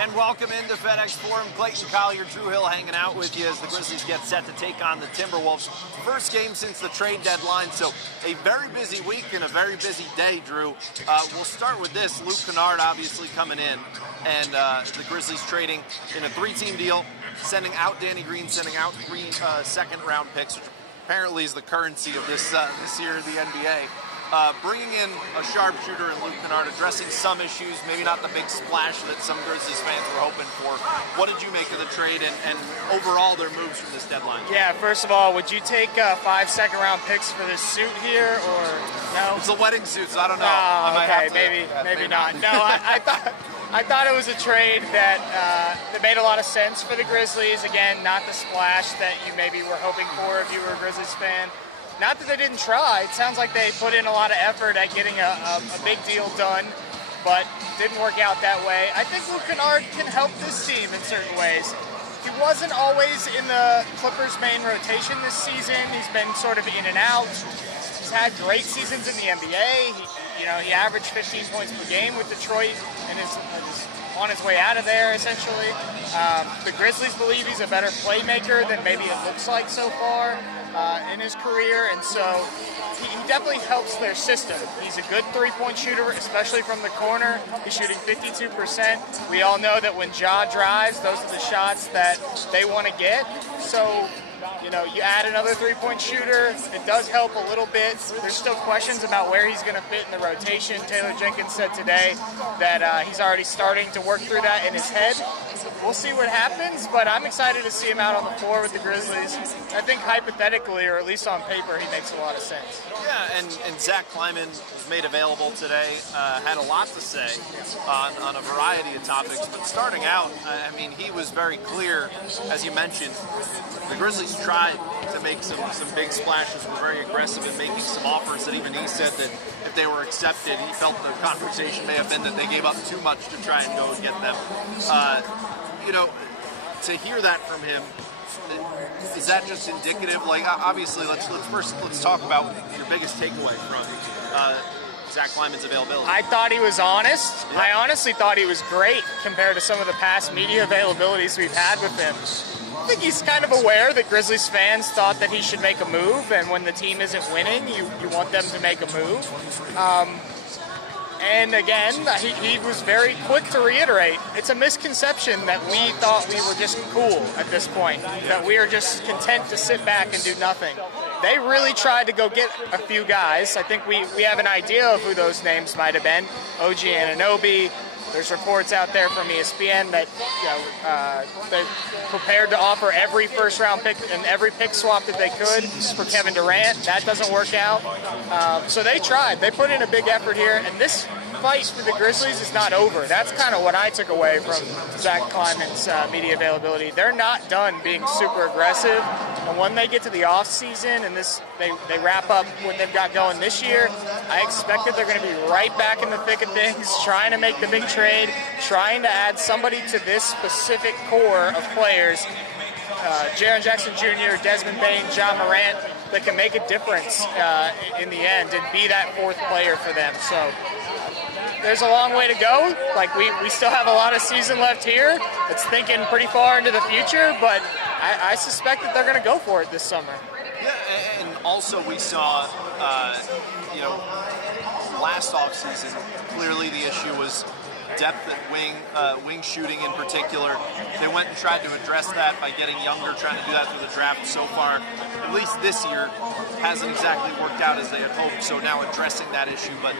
And welcome into FedEx Forum. Clayton, Collier, Drew Hill hanging out with you as the Grizzlies get set to take on the Timberwolves. First game since the trade deadline, so a very busy week and a very busy day, Drew. We'll start with this. Luke Canard obviously coming in, and the Grizzlies trading in a three-team deal, sending out Danny Green, sending out three second-round picks, which apparently is the currency of this year of the NBA. Bringing in a sharpshooter in Luke Canard, addressing some issues, maybe not the big splash that some Grizzlies fans were hoping for. What did you make of the trade and overall their moves from this deadline? Yeah, first of all, would you take 5 second-round picks for this suit here, or no? It's a wedding suit, so I don't know. Oh, okay, maybe not. No, I thought it was a trade that made a lot of sense for the Grizzlies. Again, not the splash that you maybe were hoping for if you were a Grizzlies fan. Not that they didn't try. It sounds like they put in a lot of effort at getting a big deal done, but didn't work out that way. I think Luke Canard can help this team in certain ways. He wasn't always in the Clippers' main rotation this season. He's been sort of in and out. He's had great seasons in the NBA. He averaged 15 points per game with Detroit and is on his way out of there, essentially. The Grizzlies believe he's a better playmaker than maybe it looks like so far in his career, and so he definitely helps their system. He's a good three-point shooter, especially from the corner. He's shooting 52%. We all know that when Ja drives, those are the shots that they want to get. So, you add another three-point shooter, it does help a little bit. There's still questions about where he's going to fit in the rotation. Taylor Jenkins said today that he's already starting to work through that in his head. We'll see what happens, but I'm excited to see him out on the floor with the Grizzlies. I think hypothetically, or at least on paper, he makes a lot of sense. Yeah, and Zach Kleiman was made available today, had a lot to say on a variety of topics, but starting out, he was very clear, as you mentioned. The Grizzlies tried to make some big splashes, were very aggressive in making some offers that even he said that if they were accepted, he felt the conversation may have been that they gave up too much to try and go and get them. To hear that from him, is that just indicative? Like, obviously, let's talk about your biggest takeaway from Zach Kleiman's availability. I thought he was honest. Yeah. I honestly thought he was great compared to some of the past media availabilities we've had with him. I think he's kind of aware that Grizzlies fans thought that he should make a move, and when the team isn't winning, you want them to make a move. And again, he was very quick to reiterate, it's a misconception that we thought we were just cool at this point, that we are just content to sit back and do nothing. They really tried to go get a few guys. I think we have an idea of who those names might have been. OG Anunoby. There's reports out there from ESPN that they're prepared to offer every first-round pick and every pick swap that they could for Kevin Durant. That doesn't work out. So they tried. They put in a big effort here, and this fight for the Grizzlies is not over. That's kind of what I took away from Zach Kleiman's media availability. They're not done being super aggressive, and when they get to the offseason and they wrap up what they've got going this year, I expect that they're going to be right back in the thick of things, trying to make the big trade, trying to add somebody to this specific core of players, Jaren Jackson Jr., Desmond Bane, John Morant, that can make a difference in the end and be that fourth player for them. So there's a long way to go. Like, we still have a lot of season left here. It's thinking pretty far into the future, but I suspect that they're going to go for it this summer. Yeah, and also we saw, last offseason, clearly the issue was depth at wing shooting in particular. They went and tried to address that by getting younger, trying to do that through the draft. So far, at least this year, hasn't exactly worked out as they had hoped, so now addressing that issue. But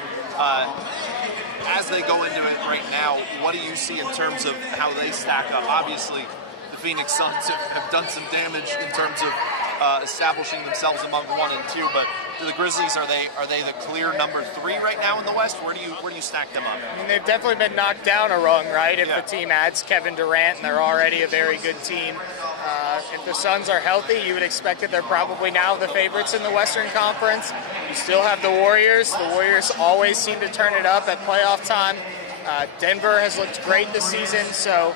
as they go into it right now, what do you see in terms of how they stack up? Obviously, the Phoenix Suns have done some damage in terms of establishing themselves among 1 and 2, but the Grizzlies, are they the clear number 3 right now in the West? Where do you stack them up? I mean, they've definitely been knocked down a rung, right? If the team adds Kevin Durant, and they're already a very good team. If the Suns are healthy, you would expect that they're probably now the favorites in the Western Conference. You still have the Warriors. The Warriors always seem to turn it up at playoff time. Denver has looked great this season, so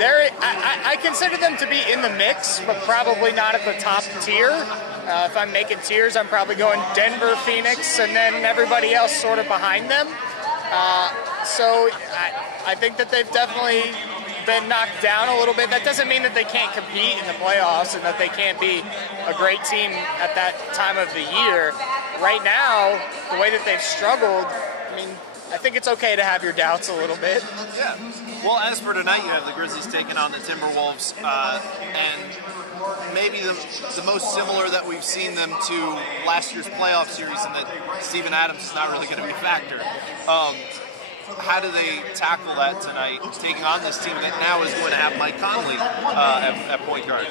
I consider them to be in the mix, but probably not at the top tier. If I'm making tiers, I'm probably going Denver, Phoenix, and then everybody else sort of behind them. So I think that they've definitely been knocked down a little bit. That doesn't mean that they can't compete in the playoffs and that they can't be a great team at that time of the year. Right now, the way that they've struggled, I mean, I think it's okay to have your doubts a little bit. Yeah. Well, as for tonight, you have the Grizzlies taking on the Timberwolves, and maybe the most similar that we've seen them to last year's playoff series, and that Steven Adams is not really going to be a factor. How do they tackle that tonight, taking on this team that now is going to have Mike Conley at point guard?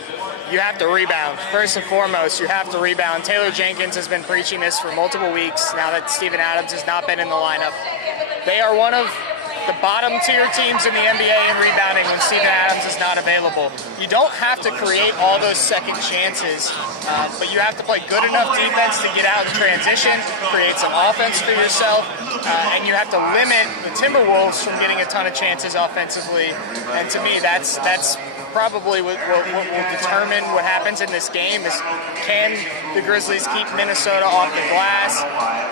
You have to rebound. First and foremost, you have to rebound. Taylor Jenkins has been preaching this for multiple weeks now that Steven Adams has not been in the lineup. They are one of the bottom tier teams in the NBA in rebounding when Steven Adams is not available. You don't have to create all those second chances, but you have to play good enough defense to get out in transition, create some offense for yourself, and you have to limit the Timberwolves from getting a ton of chances offensively. And to me, that's probably what will determine what happens in this game is, can the Grizzlies keep Minnesota off the glass?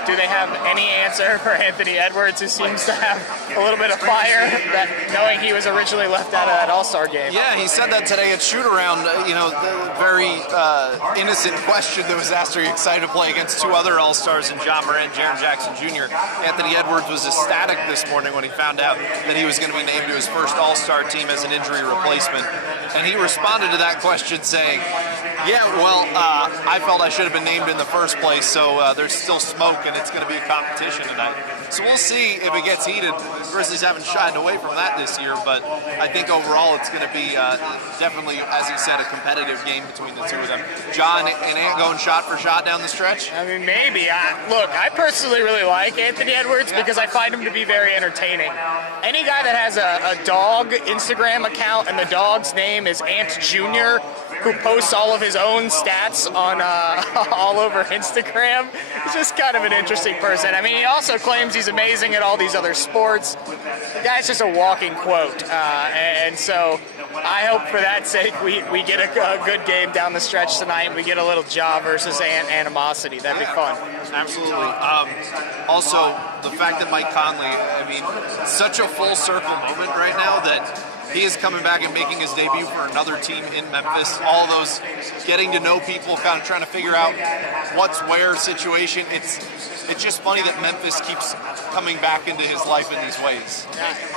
Do they have any answer for Anthony Edwards, who seems to have a little bit of fire, that knowing he was originally left out of that All-Star game? Yeah, he said that today at shoot-around. The very innocent question that was asked, are you excited to play against two other All-Stars in John Morant and Jaren Jackson Jr.? Anthony Edwards was ecstatic this morning when he found out that he was going to be named to his first All-Star team as an injury replacement. And he responded to that question saying, yeah, well, I felt I should have been named in the first place, so there's still smoke and it's going to be a competition tonight. So we'll see if it gets heated. The Grizzlies haven't shied away from that this year, but I think overall it's going to be definitely, as he said, a competitive game between the two of them. John and Ant going shot for shot down the stretch? I mean, maybe. Look, I personally really like Anthony Edwards because I find him to be very entertaining. Any guy that has a dog Instagram account and the dog's name is Ant Jr., who posts all of his own stats on all over Instagram, he's just kind of an interesting person. I mean, he also claims he's amazing at all these other sports. The guy's just a walking quote. And so I hope for that sake we get a good game down the stretch tonight and we get a little Ja versus Ant animosity. That'd be fun. Absolutely. Also, the fact that Mike Conley, I mean, such a full circle moment right now that he is coming back and making his debut for another team in Memphis. All those getting to know people, kind of trying to figure out what's where situation. It's just funny that Memphis keeps coming back into his life in these ways.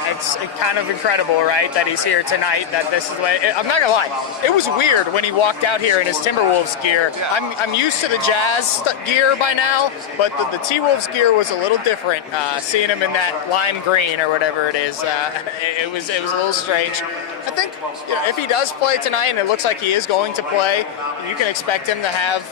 It's kind of incredible, right, that he's here tonight, that this is the way. I'm not going to lie. It was weird when he walked out here in his Timberwolves gear. I'm used to the Jazz gear by now, but the T-Wolves gear was a little different. Seeing him in that lime green or whatever it is, it was a little strange. I think if he does play tonight, and it looks like he is going to play, you can expect him to have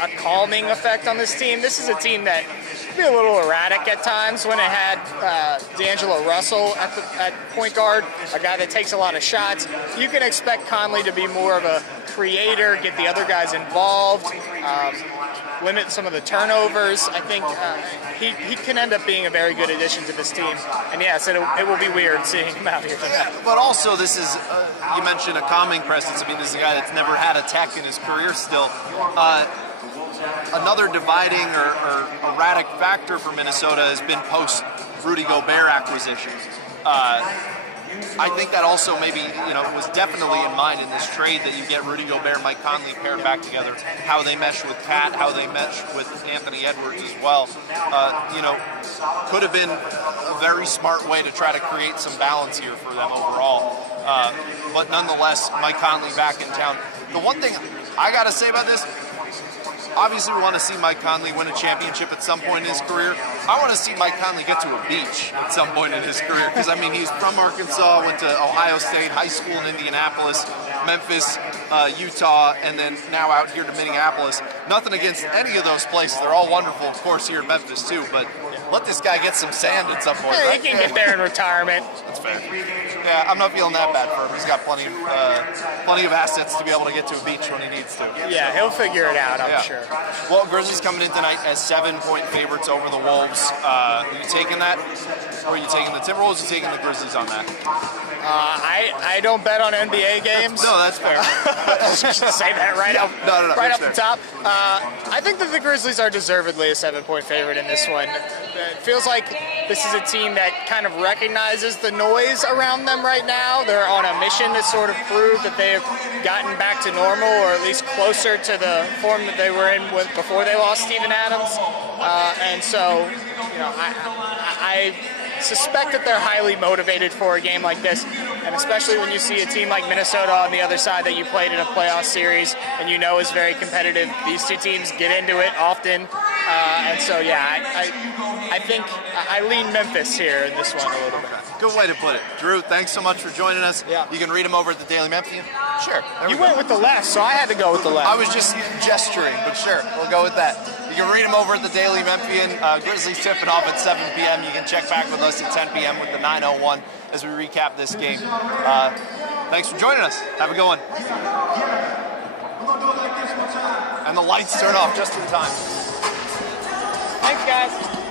a calming effect on this team. This is a team that can be a little erratic at times when it had D'Angelo Russell at point guard, a guy that takes a lot of shots. You can expect Conley to be more of a creator, get the other guys involved, limit some of the turnovers. I think he can end up being a very good addition to this team. And yes, it will be weird seeing him out here tonight. Yeah, but also this is, you mentioned a calming presence. I mean, this is a guy that's never had a tech in his career still. Another dividing or erratic factor for Minnesota has been post-Rudy Gobert acquisition. I think that also maybe, was definitely in mind in this trade that you get Rudy Gobert and Mike Conley paired back together, how they mesh with Cat, how they mesh with Anthony Edwards as well. Could have been a very smart way to try to create some balance here for them overall. But nonetheless, Mike Conley back in town. The one thing I got to say about this, obviously we want to see Mike Conley win a championship at some point in his career. I want to see Mike Conley get to a beach at some point in his career, because I mean, he's from Arkansas, went to Ohio State, high school in Indianapolis, Memphis, Utah, and then now out here to Minneapolis. Nothing against any of those places. They're all wonderful, of course, here in Memphis too, but let this guy get some sand at some point, Yeah, right? he can get there in retirement. That's fair. Yeah, I'm not feeling that bad for him. He's got plenty of assets to be able to get to a beach when he needs to. Yeah, he'll figure it out, I'm sure. Well, Grizzlies coming in tonight as 7-point favorites over the Wolves. Are you taking that? Or are you taking the Timberwolves? Or are you taking the Grizzlies on that? I don't bet on NBA games. No, that's fair. Say that right up, right that's up the top. I think that the Grizzlies are deservedly a 7-point favorite in this one. It feels like this is a team that kind of recognizes the noise around them right now. They're on a mission to sort of prove that they have gotten back to normal, or at least closer to the form that they were in before they lost Steven Adams. And so, you know, I suspect that they're highly motivated for a game like this, and especially when you see a team like Minnesota on the other side that you played in a playoff series and you know is very competitive. These two teams get into it often, and so I think I lean Memphis here in this one a little bit. Good way to put it. Drew, thanks so much for joining us. Yeah. You can read them over at the Daily Memphian? Sure. You went with the left, so I had to go with the left. I was just gesturing, but sure, we'll go with that. You can read them over at the Daily Memphian. Grizzlies tipping off at 7 p.m. You can check back with us at 10 p.m. with the 9:01 as we recap this game. Thanks for joining us. Have a good one. And the lights turn off just in time. Thanks, guys.